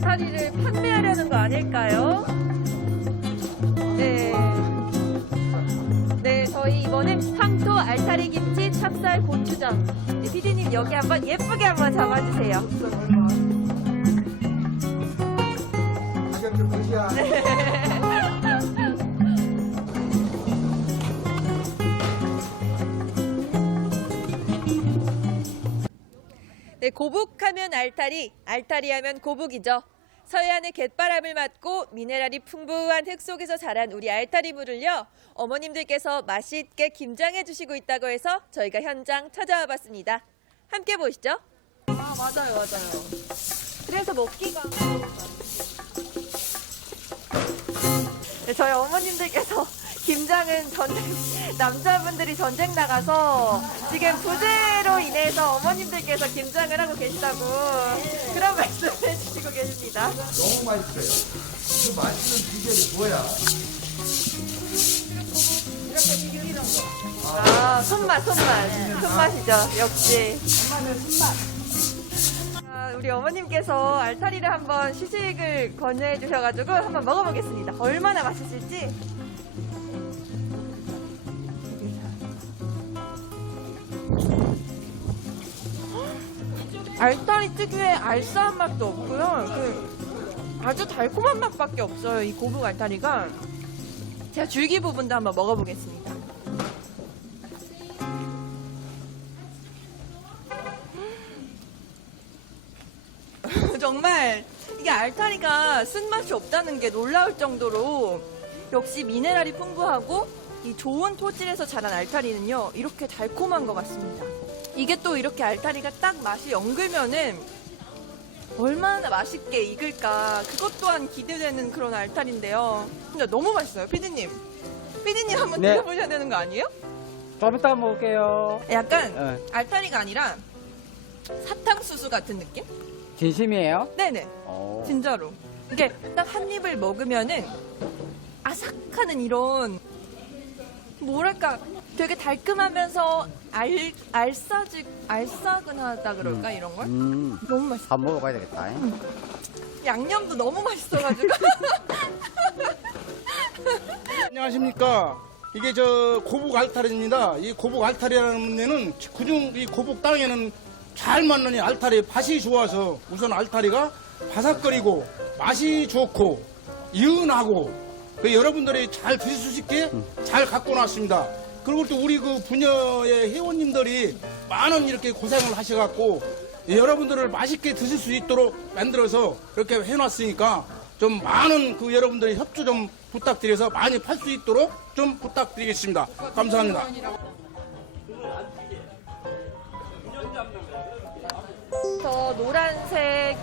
알타리를 판매하려는 거 아닐까요? 네. 네, 저희 이번에 황토 알타리 김치 찹쌀 고추장. 네, 피디님 여기 한번 예쁘게 한번 잡아주세요. 네, 고북하면 알타리, 알타리 하면 고북이죠. 서해안의 갯바람을 맞고 미네랄이 풍부한 흙 속에서 자란 우리 알타리 물을요. 어머님들께서 맛있게 김장해 주시고 있다고 해서 저희가 현장 찾아와 봤습니다. 함께 보시죠. 아, 맞아요, 맞아요. 그래서 먹기가 네, 저희 어머님들께서 김장은 전쟁 남자분들이 전쟁 나가서 지금 부재로 인해서 어머님들께서 김장을 하고 계시다고 그런 말씀을 해주시고 계십니다. 너무 맛있어요. 그 맛있는 비결이 뭐야? 아 손맛 손맛 손맛이죠 역시. 아, 우리 어머님께서 알타리를 한번 시식을 권유해 주셔가지고 한번 먹어보겠습니다. 얼마나 맛있을지. 알타리 특유의 알싸한 맛도 없고요. 그 아주 달콤한 맛밖에 없어요. 이 고북 알타리가. 제가 줄기 부분도 한번 먹어보겠습니다. 정말 이게 알타리가 쓴맛이 없다는 게 놀라울 정도로 역시 미네랄이 풍부하고 이 좋은 토질에서 자란 알타리는요 이렇게 달콤한 것 같습니다. 이게 또 이렇게 알타리가 딱 맛이 엉글면은 얼마나 맛있게 익을까 그것 또한 기대되는 그런 알타리인데요. 근데 너무 맛있어요, 피디님. 피디님 한번 네. 드셔보셔야 되는 거 아니에요? 좀 이따 먹을게요. 약간 네. 알타리가 아니라 사탕수수 같은 느낌? 진심이에요? 네네. 어. 진짜로. 이게 딱 한 입을 먹으면은 아삭하는 이런 뭐랄까 되게 달콤하면서 알 알싸지 알싸근하다 그럴까 이런 걸 음, 너무 맛있어. 한번 먹어봐야 되겠다. 양념도 너무 맛있어가지고 안녕하십니까. 이게 저 고북 알타리입니다. 이 고북 알타리라는 데는 그중 이 고북 땅에는 잘 맞는 이 알타리 밭이 좋아서 우선 알타리가 바삭거리고 맛이 좋고 이은하고 그 여러분들이 잘 드실 수 있게 잘 갖고 놨습니다. 그리고 또 우리 그 부녀의 회원님들이 많은 이렇게 고생을 하셔갖고 여러분들을 맛있게 드실 수 있도록 만들어서 이렇게 해놨으니까 좀 많은 그 여러분들의 협조 좀 부탁드려서 많이 팔 수 있도록 좀 부탁드리겠습니다. 감사합니다. 저 노란색,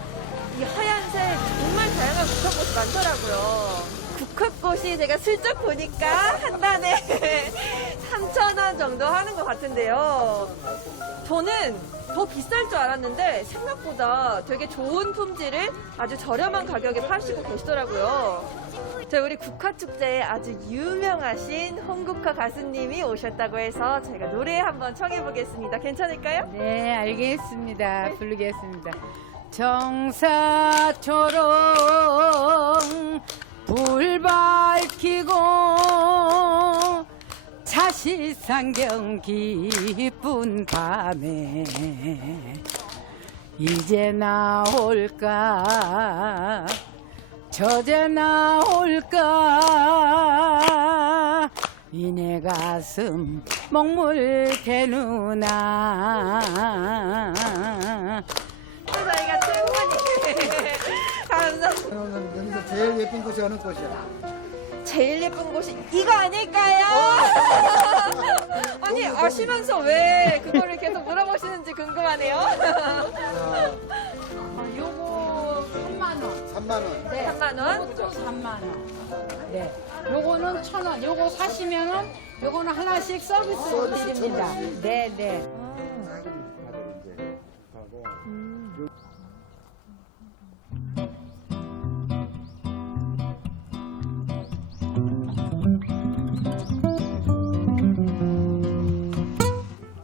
이 하얀색 정말 다양한 국화꽃이 많더라고요. 국화꽃이 제가 슬쩍 보니까 한 3,000원 정도 하는 것 같은데요. 저는 더 비쌀 줄 알았는데 생각보다 되게 좋은 품질을 아주 저렴한 가격에 파시고 계시더라고요. 저 우리 국화축제에 아주 유명하신 홍국화 가수님이 오셨다고 해서 제가 노래 한번 청해보겠습니다. 괜찮을까요? 네, 알겠습니다. 부르겠습니다. 정사초롱 불 밝히고 자시상경 기 쁜 밤에 이제 나올까 저제 나올까 이내 가슴 먹물 개누나 저희가 충분히 감사합니다. 오늘 여기서 제일 예쁜 곳이 어느 곳이야? 제일 예쁜 곳이 이거 아닐까요? 아니 아시면서 왜 그거를 계속 물어보시는지 궁금하네요. 아, 요거 3만 원. 3만 원. 네. 3만 원. 요것도 3만 원. 네. 요거는 1천 원. 요거 사시면은 요거는 하나씩 서비스 드립니다. 네, 네.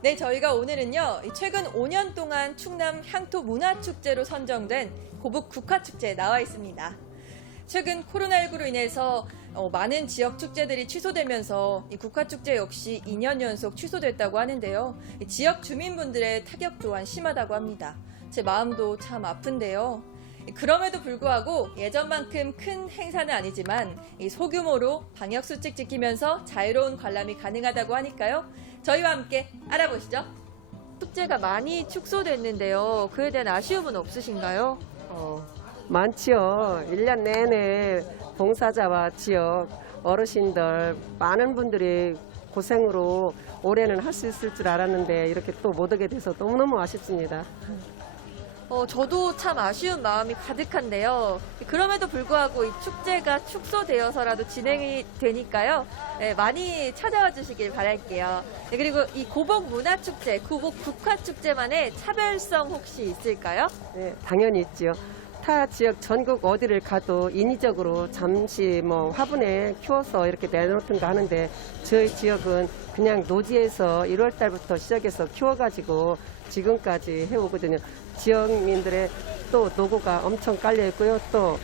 네, 저희가 오늘은요, 이 최근 5년 동안 충남 향토 문화축제로 선정된 고북 국화축제에 나와 있습니다. 최근 코로나19로 인해서 어, 많은 지역 축제들이 취소되면서 이 국화축제 역시 2년 연속 취소됐다고 하는데요. 이 지역 주민분들의 타격 또한 심하다고 합니다. 제 마음도 참 아픈데요. 그럼에도 불구하고 예전만큼 큰 행사는 아니지만 이 소규모로 방역 수칙 지키면서 자유로운 관람이 가능하다고 하니까요. 저희와 함께 알아보시죠. 축제가 많이 축소됐는데요. 그에 대한 아쉬움은 없으신가요? 어, 많지요. 1년 내내 봉사자와 지역 어르신들 많은 분들이 고생으로 올해는 할 수 있을 줄 알았는데 이렇게 또 못 오게 돼서 너무너무 아쉽습니다. 어, 저도 참 아쉬운 마음이 가득한데요. 그럼에도 불구하고 이 축제가 축소되어서라도 진행이 되니까요. 네, 많이 찾아와 주시길 바랄게요. 네, 그리고 이 고복 문화축제, 고복 국화축제만의 차별성 혹시 있을까요? 네, 당연히 있지요. 타 지역 전국 어디를 가도 인위적으로 잠시 뭐 화분에 키워서 이렇게 내놓든가 하는데 저희 지역은 그냥 노지에서 1월 달부터 시작해서 키워가지고 지금까지 해오거든요. 지역민들의 또 노고가 엄청 깔려 있고요. 또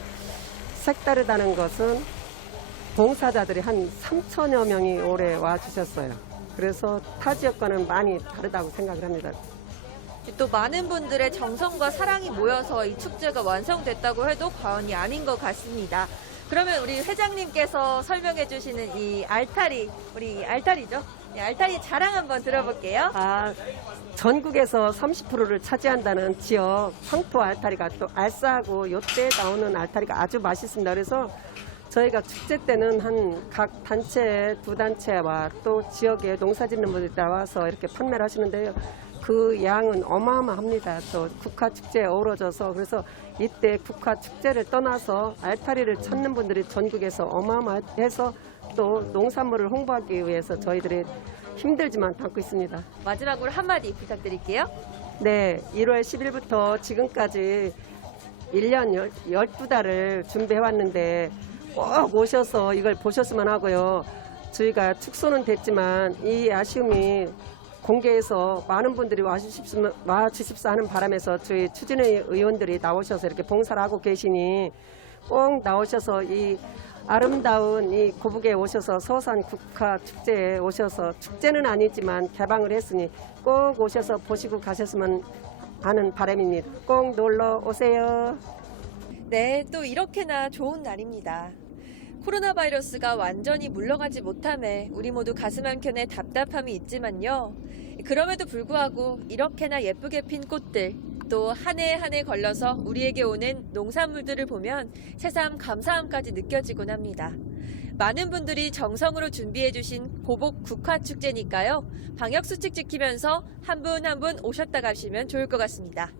색다르다는 것은 봉사자들이 한 3천여 명이 올해 와 주셨어요. 그래서 타 지역과는 많이 다르다고 생각을 합니다. 또 많은 분들의 정성과 사랑이 모여서 이 축제가 완성됐다고 해도 과언이 아닌 것 같습니다. 그러면 우리 회장님께서 설명해 주시는 이 알타리, 우리 알타리죠? 네, 알타리 자랑 한번 들어볼게요. 아, 전국에서 30%를 차지한다는 지역 황토 알타리가 또 알싸하고 요때 나오는 알타리가 아주 맛있습니다. 그래서 저희가 축제 때는 한 각 단체, 두 단체와 또 지역에 농사 짓는 분들이 나와서 이렇게 판매를 하시는데요. 그 양은 어마어마합니다. 또 국화 축제에 어우러져서 그래서 이때 국화 축제를 떠나서 알타리를 찾는 분들이 전국에서 어마어마해서 또 농산물을 홍보하기 위해서 저희들이 힘들지만 담고 있습니다. 마지막으로 한마디 부탁드릴게요. 네, 1월 10일부터 지금까지 1년 12달을 준비해 왔는데 꼭 오셔서 이걸 보셨으면 하고요. 저희가 축소는 됐지만 이 아쉬움이 공개해서 많은 분들이 와주십사, 와주십사 하는 바람에서 저희 추진의 의원들이 나오셔서 이렇게 봉사를 하고 계시니 꼭 나오셔서 이 아름다운 이 고북에 오셔서 서산 국화 축제에 오셔서 축제는 아니지만 개방을 했으니 꼭 오셔서 보시고 가셨으면 하는 바람입니다. 꼭 놀러 오세요. 네, 또 이렇게나 좋은 날입니다. 코로나 바이러스가 완전히 물러가지 못함에 우리 모두 가슴 한켠에 답답함이 있지만요. 그럼에도 불구하고 이렇게나 예쁘게 핀 꽃들, 또 한 해 한 해 걸러서 우리에게 오는 농산물들을 보면 새삼 감사함까지 느껴지곤 합니다. 많은 분들이 정성으로 준비해주신 고복 국화축제니까요. 방역수칙 지키면서 한 분 한 분 오셨다 가시면 좋을 것 같습니다.